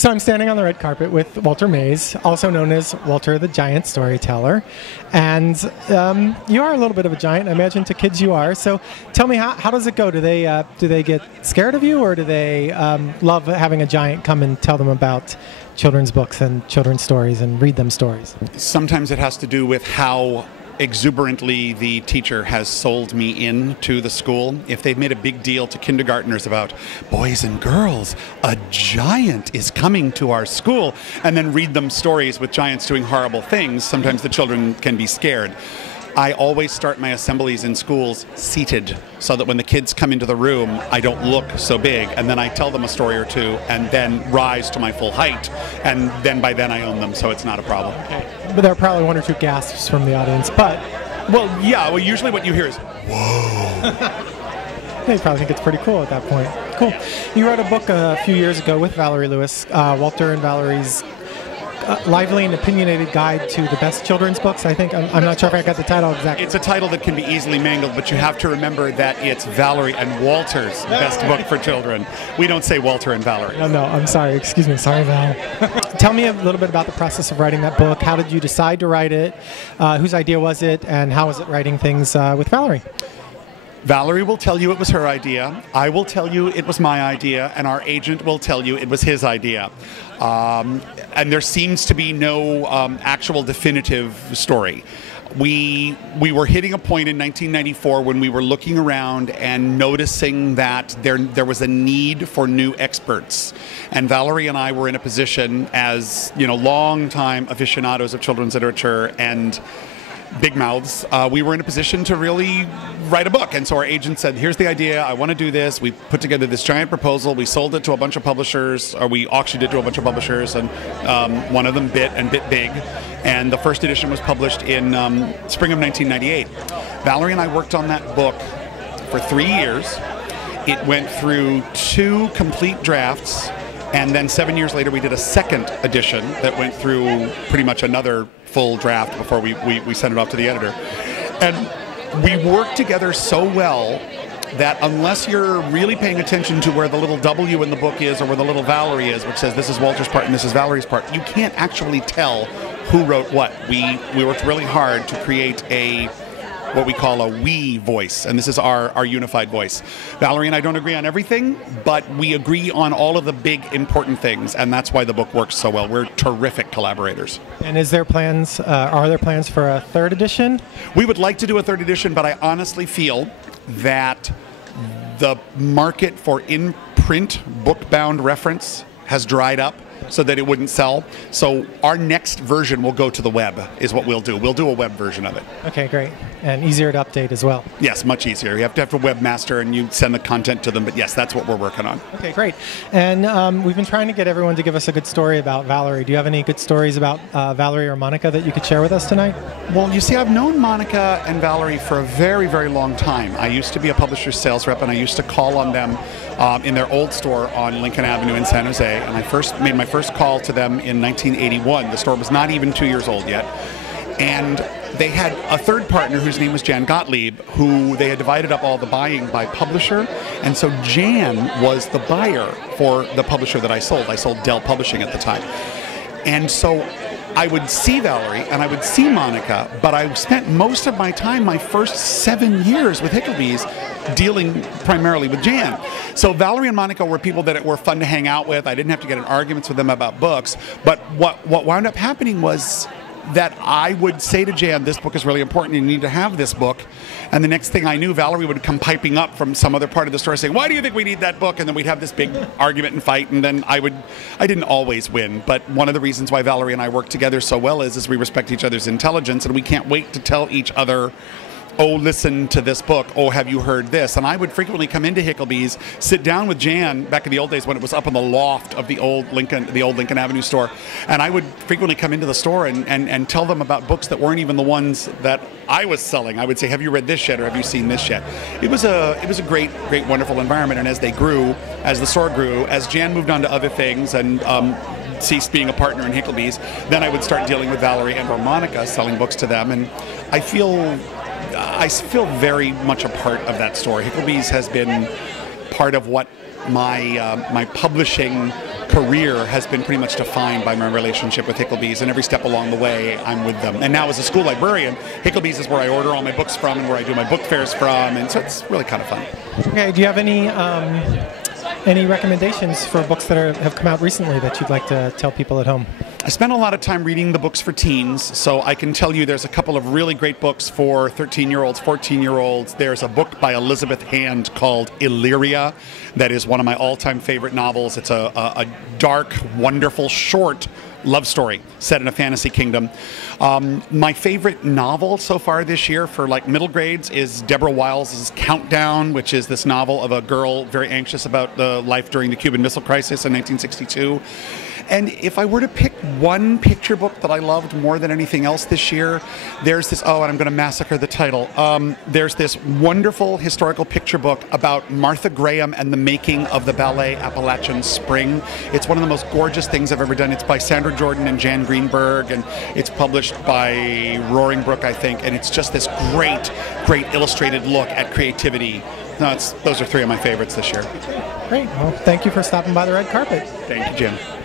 So I'm standing on the red carpet with Walter Mays, also known as Walter the Giant Storyteller. And you are a little bit of a giant, I imagine, to kids you are. So tell me, how does it go? Do they get scared of you, or do they love having a giant come and tell them about children's books and children's stories and read them stories? Sometimes it has to do with how exuberantly the teacher has sold me into the school. If they've made a big deal to kindergartners about boys and girls, a giant is coming to our school, and then read them stories with giants doing horrible things, sometimes the children can be scared. I always start my assemblies in schools seated so that when the kids come into the room, I don't look so big, and then I tell them a story or two and then rise to my full height, and then by then I own them, so it's not a problem. Okay. But there are probably one or two gasps from the audience, but... Well, usually what you hear is, whoa. They probably think it's pretty cool at that point. Cool. You wrote a book a few years ago with Valerie Lewis, Walter and Valerie's lively and opinionated guide to the best children's books. I think I'm not sure if I got the title exactly. It's a title that can be easily mangled, but you have to remember that it's Valerie and Walter's best book for children. We don't say Walter and Valerie. No, I'm sorry. Excuse me. Sorry, Val. Tell me a little bit about the process of writing that book. How did you decide to write it? Whose idea was it? And how was it writing things with Valerie? Valerie will tell you it was her idea. I will tell you it was my idea, and our agent will tell you it was his idea. And there seems to be no actual definitive story. We were hitting a point in 1994 when we were looking around and noticing that there was a need for new experts. And Valerie and I were in a position as, long-time aficionados of children's literature and big mouths, we were in a position to really write a book. And so our agent said, here's the idea, I want to do this. We put together this giant proposal. We sold it to a bunch of publishers, or we auctioned it to a bunch of publishers, and one of them bit big. And the first edition was published in spring of 1998. Valerie and I worked on that book for 3 years. It went through 2 complete drafts, and then 7 years later we did a second edition that went through pretty much another full draft before we sent it off to the editor. And we worked together so well that unless you're really paying attention to where the little W in the book is, or where the little Valerie is, which says this is Walter's part and this is Valerie's part, you can't actually tell who wrote what. We worked really hard to create what we call a we voice, and this is our unified voice. Valerie and I don't agree on everything, but we agree on all of the big important things, and that's why the book works so well. We're terrific collaborators. And are there plans for a third edition? We would like to do a third edition, but I honestly feel that the market for in-print book-bound reference has dried up so that it wouldn't sell. So our next version will go to the web, is what we'll do. We'll do a web version of it. Okay, great. And easier to update as well. Yes, much easier. You have to have a webmaster and you send the content to them, but yes, that's what we're working on. Okay, great. And we've been trying to get everyone to give us a good story about Valerie. Do you have any good stories about Valerie or Monica that you could share with us tonight? Well, you see, I've known Monica and Valerie for a very, very long time. I used to be a publisher's sales rep, and I used to call on them in their old store on Lincoln Avenue in San Jose, and I made my first call to them in 1981. The store was not even 2 years old yet, and they had a third partner whose name was Jan Gottlieb, who they had divided up all the buying by publisher, and so Jan was the buyer for the publisher that I sold. I sold Dell Publishing at the time. And so I would see Valerie and I would see Monica, but I spent most of my time, my first 7 years with Hicklebees, dealing primarily with Jan. So Valerie and Monica were people that were fun to hang out with. I didn't have to get in arguments with them about books, but what wound up happening was that I would say to Jan, this book is really important, you need to have this book. And the next thing I knew, Valerie would come piping up from some other part of the store saying, why do you think we need that book? And then we'd have this big argument and fight, and then I didn't always win, but one of the reasons why Valerie and I work together so well is we respect each other's intelligence, and we can't wait to tell each other, oh, listen to this book, oh, have you heard this? And I would frequently come into Hicklebees, sit down with Jan, back in the old days when it was up in the loft of the old Lincoln Avenue store, and I would frequently come into the store and tell them about books that weren't even the ones that I was selling. I would say, have you read this yet, or have you seen this yet? It was a great, wonderful environment, and as they grew, as the store grew, as Jan moved on to other things and ceased being a partner in Hicklebees, then I would start dealing with Valerie and or Monica, selling books to them, and I feel very much a part of that story. Hicklebees has been part of what my publishing career has been pretty much defined by my relationship with Hicklebees, and every step along the way I'm with them. And now as a school librarian, Hicklebees is where I order all my books from and where I do my book fairs from, and so it's really kind of fun. Okay, do you have any recommendations for books that have come out recently that you'd like to tell people at home? I spent a lot of time reading the books for teens, so I can tell you there's a couple of really great books for 13-year-olds, 14-year-olds. There's a book by Elizabeth Hand called Illyria that is one of my all-time favorite novels. It's a dark, wonderful, short love story set in a fantasy kingdom. My favorite novel so far this year for like middle grades is Deborah Wiles's Countdown, which is this novel of a girl very anxious about the life during the Cuban Missile Crisis in 1962. And if I were to pick one picture book that I loved more than anything else this year, there's this, and I'm going to massacre the title. There's this wonderful historical picture book about Martha Graham and the making of the ballet Appalachian Spring. It's one of the most gorgeous things I've ever done. It's by Sandra Jordan and Jan Greenberg, and it's published by Roaring Brook, I think, and it's just this great, great illustrated look at creativity. No, those are three of my favorites this year. Great. Well, thank you for stopping by the red carpet. Thank you, Jim.